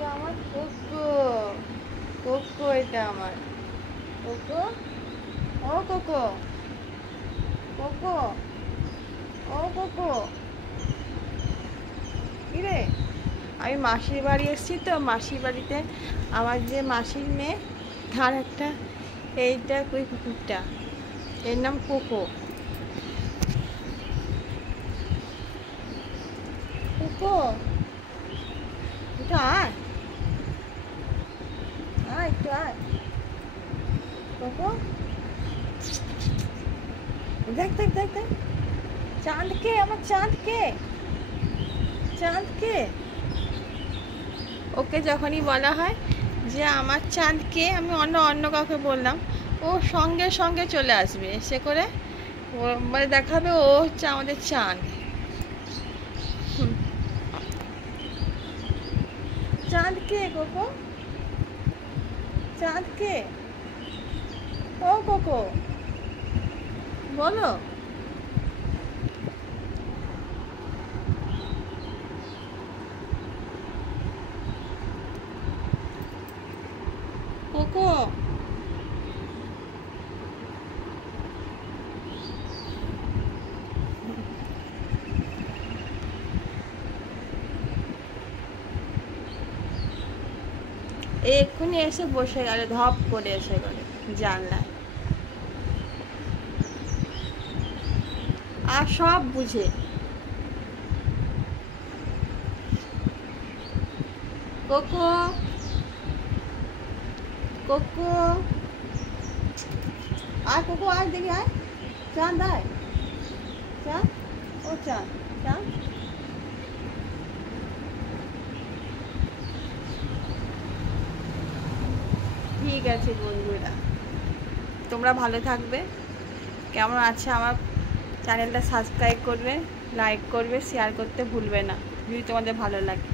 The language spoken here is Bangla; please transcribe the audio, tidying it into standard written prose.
এটা আমার কোকো। কোকো এটা আমার কোকো। ও কোকো, কোকো, ও কোকো। কিরে, আমি মাসির বাড়ি এসেছি তো, মাসির বাড়িতে আমার যে মাসির মেয়ে তার একটা এইটা ওই কুকুরটা, এর নাম কোকো। কোকো, একটু আয়, আয় একটু আয় কোকো। দেখ দেখ দেখ দেখ, চাঁদকে, আমার চাঁদকে, চাঁদকে। ওকে যখনই বলা হয় যে আমার চাঁদকে, আমি অন্য অন্য কাউকে বললাম, ও সঙ্গে সঙ্গে চলে আসবে, এসে করে মানে দেখাবে ও হচ্ছে আমাদের চাঁদ। চাঁদকে কোকো, চাঁদকে, ও কোকো বলো। কোকো, এক্ষুনি এসে বসে গেল, ধপ করে এসে গেল জানলায়। আর সব বুঝে। কোকো, কোকো, আয় কোকো, আয় দেখি, আয় চাঁদ, আয় চাঁদ, ও চাঁদ, চাঁদ। ঠিক আছে বন্ধুরা, তোমরা ভালো থাকবে। কেমন আছে আমার চ্যানেলটা সাবস্ক্রাইব করবে, লাইক করবে, শেয়ার করতে ভুলবে না যদি তোমাদের ভালো লাগে।